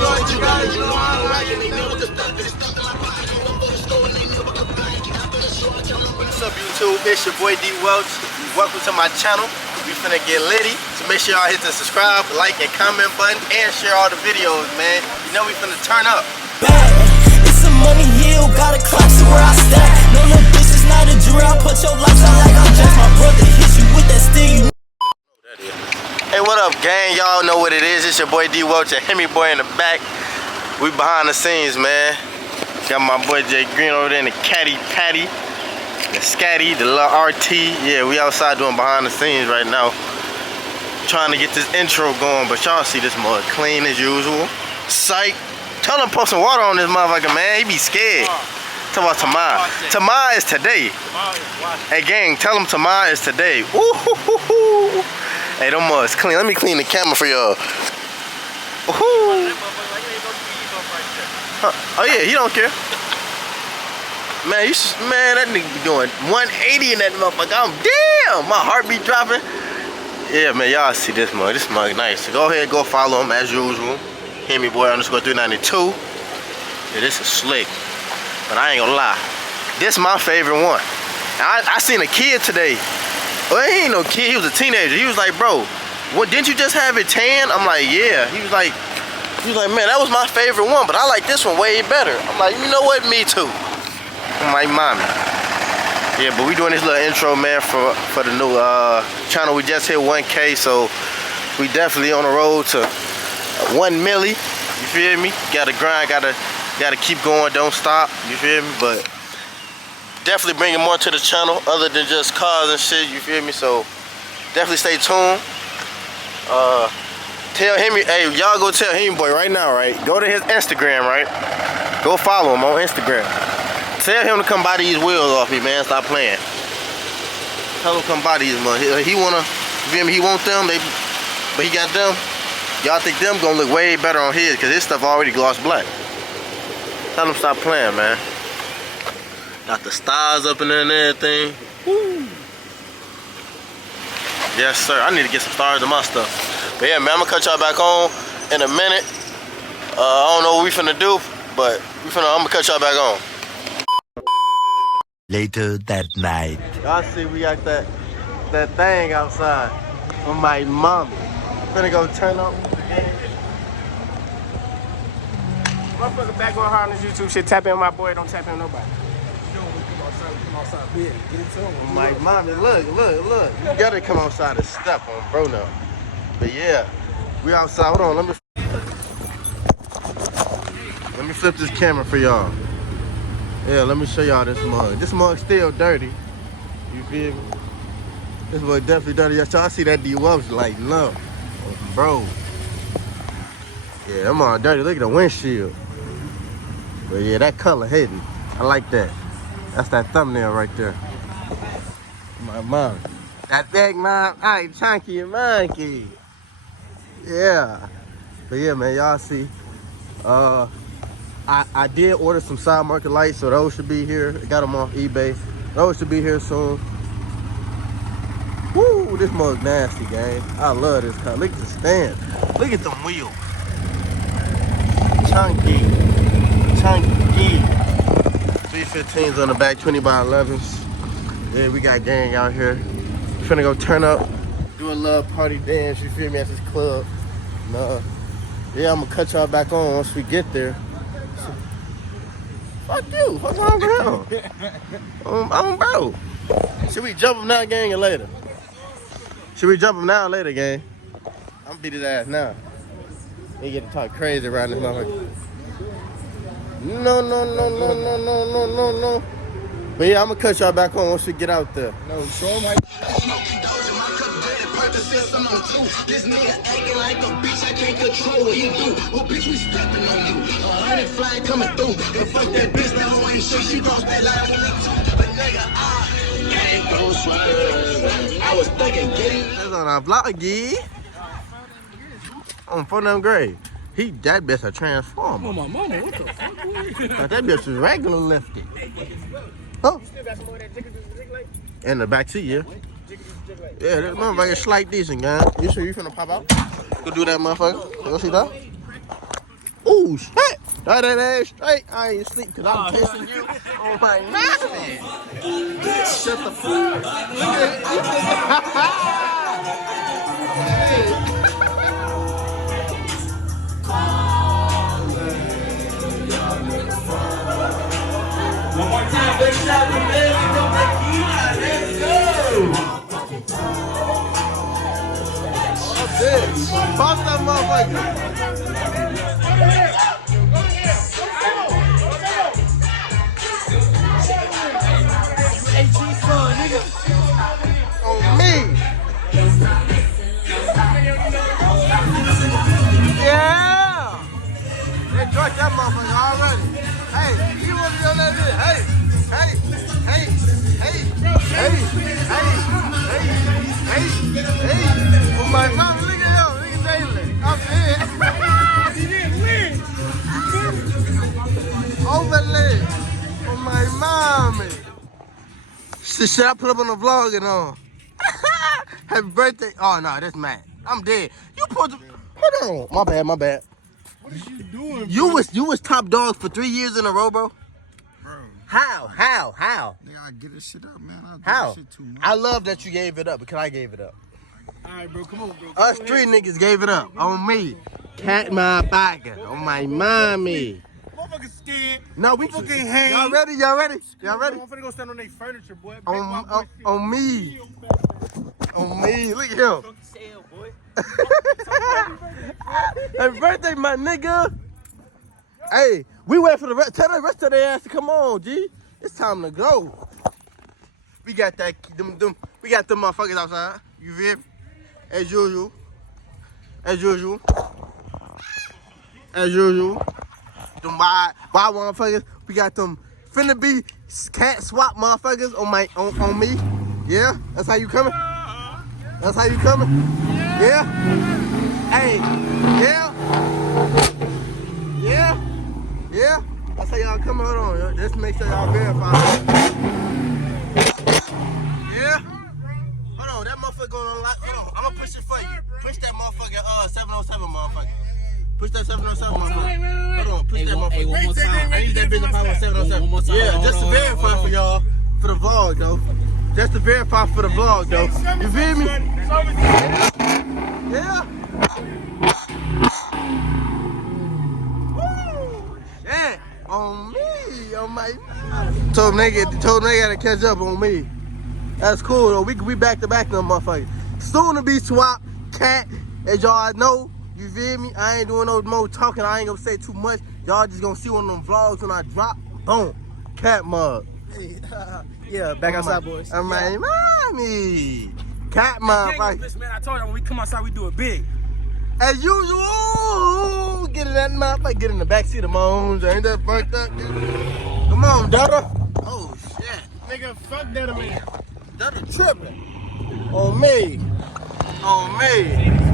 What's up, YouTube? It's your boy D Welch. Welcome to my channel. We finna get litty. So make sure y'all hit the subscribe, like, and comment button, and share all the videos, man. You know we finna turn up. It's a money hill, got a clock to where I stack. No little bitch, it's not a jury. I put your lifestyle like I'm Jack. My brother hit you with that steel. Hey, what up, gang? Y'all know what it is. It's your boy D Welch and Hemi Boy in the back. We behind the scenes, man. Got my boy Jay Green over there in the caddy patty, the scatty, the little RT. Yeah, we outside doing behind the scenes right now. Trying to get this intro going, but y'all see this mug clean as usual. Psych. Tell him to put some water on this motherfucker, man. He be scared. Talk about tomorrow. Tomorrow is today. Hey, gang, tell him tomorrow is today. Ooh. Hey, them mugs clean. Let me clean the camera for y'all. Oh yeah, he don't care. Man, man, that nigga be doing 180 in that motherfucker. Damn, my heart be dropping. Yeah, man, y'all see this mug. This mug nice. So go ahead, go follow him as usual. Hemi Boy _392. Yeah, this is slick. But I ain't gonna lie, this my favorite one. I seen a kid today. Well, he ain't no kid, he was a teenager. He was like, bro, what, didn't you just have it tan? I'm like, yeah. He was like, man, that was my favorite one, but I like this one way better. I'm like, you know what, me too. I'm like, mommy. Yeah, but we doing this little intro, man, for the new channel. We just hit 1K, so we definitely on the road to 1 milli. You feel me? Gotta grind, gotta keep going, don't stop. You feel me? But definitely bringing more to the channel other than just cars and shit. You feel me? So definitely stay tuned. Tell Hemi, hey, y'all go tell Hemi Boy right now, right? Go to his Instagram, right? Go follow him on Instagram. Tell him to come buy these wheels off me, man. Stop playing. Tell him to come buy these, man. He wanna, you feel me? He want them, but he got them. Y'all think them gonna look way better on his, cause his stuff already gloss black. Tell him stop playing, man. Got the stars up in there and everything. Woo. Yes, sir. I need to get some stars in my stuff. But yeah, man, I'm gonna cut y'all back on in a minute. I don't know what we finna do, but I'm gonna cut y'all back on. Later that night. Y'all see we got that thing outside with my mom. Finna go turn up. Motherfucker back on hard on this YouTube shit. Tap in my boy, don't tap in nobody. My mommy, look. You gotta come outside and step on bro now. But yeah, we outside. Hold on, let me flip this camera for y'all. Yeah, let me show y'all this mug. This mug's still dirty. You feel me? This mug definitely dirty. Y'all see that D Welch like, no. Bro. Yeah, that mug dirty. Look at the windshield. But yeah, that color hidden. I like that. That's that thumbnail right there. My mom. That big mom. Alright, chunky and monkey. Yeah. But yeah, man, y'all see. I did order some side market lights, so those should be here. I got them off eBay. Those should be here soon. Woo, this mug nasty, gang. I love this car. Look at the stand. Look at them wheels. Chunky. 315s on the back, 20 by 11s. Yeah, we got gang out here. Finna go turn up, do a little party dance, you feel me, at this club. Yeah, I'm gonna cut y'all back on once we get there. So, fuck you, what's wrong with him? Bro. Should we jump him now, gang, or later? Should we jump him now or later, gang? I'm gonna beat his ass now. They get to talk crazy around this motherfucker. No. But yeah, I'm gonna cut y'all back on once we get out there. No, show him how This nigga acting like a bitch, I can't control what he do. Oh, bitch, we stepping on you. 100 flying coming through. And fuck that bitch, that hoe ain't shit. She gon' stay like a nigga, ain't gon' swear. I was thinking getting. That's on our vloggy. On 49th grade. That bitch a transformer. Oh, my mama, what the fuck? But that bitch was regular lifted. Oh. In the back seat, yeah. Yeah, that motherfucker slight decent, guy. You sure you finna pop out? Go do that, motherfucker. Go see that? Ooh, shit. That ass straight. I ain't sleep because I'm kissing you. Oh my God. Shut the fuck up. One more time, big shot to Billy, no tequila, let's go! That's it. Pop that motherfucker. On me. Yeah. They drunk that motherfucker already. Hey, you want to be on that shit? Hey, hey, hey, hey, hey, hey, hey, hey. Oh my mom, look at him. Look at David. I'm here. Overlay. Oh my mommy. Should I put up on the vlog and all? Happy birthday. Oh no, that's mad. I'm dead. You put the, hold on. My bad. What is you doing, You was top dog for 3 years in a row, bro. bro? How? Nigga, I get this shit up, man. I do How? this shit too much. I love that you gave it up because I gave it up. All right, bro, come on, bro. Us three niggas gave it up on me. Cat my bagger. On my mommy. Motherfuckers scared. No, we Fucking hang. Y'all ready? Y'all ready? Y'all ready? I'm finna go stand on their furniture, boy. On me. On me. Look at him. Happy birthday, my nigga. Hey, we wait for the rest. Tell the rest of their ass to come on, G. It's time to go. We got that. We got them motherfuckers outside. You feel me? As usual. As usual. As usual. Them wild motherfuckers. We got them finna be cat swap motherfuckers on me. Yeah? That's how you coming? That's how you coming? Yeah? Hey, yeah? Yeah? Yeah? That's how y'all coming. Hold on. Just make sure y'all verify. Yeah? Hold on. That motherfucker going on. Hold on. I'm gonna push it for you. Push that motherfucker 707 motherfucker. Push that 707 motherfucker. Hold on. Push that motherfucker. One more time. I need that business power 707. One more time. Yeah, Hold just to on, verify hold on. for y'all. For the vlog, though. Just to verify for the vlog, though. You feel me? Yeah. Woo! Yeah. On me. On my. Told nigga to catch up on me. That's cool though. We back to back them motherfuckers. Soon to be swap cat. As y'all know, you feel me? I ain't doing no more talking. I ain't gonna say too much. Y'all just gonna see one of them vlogs when I drop. Boom. Cat mug. Yeah, back outside, boys. I'm my mommy. Cat mug. This man, I told you when we come outside, we do it big. As usual, get in that motherfucker. Get in the backseat of my own. Ain't that fucked up? Come on, Dada. Oh shit. Nigga, fuck that man. Dada tripping. On me. On me.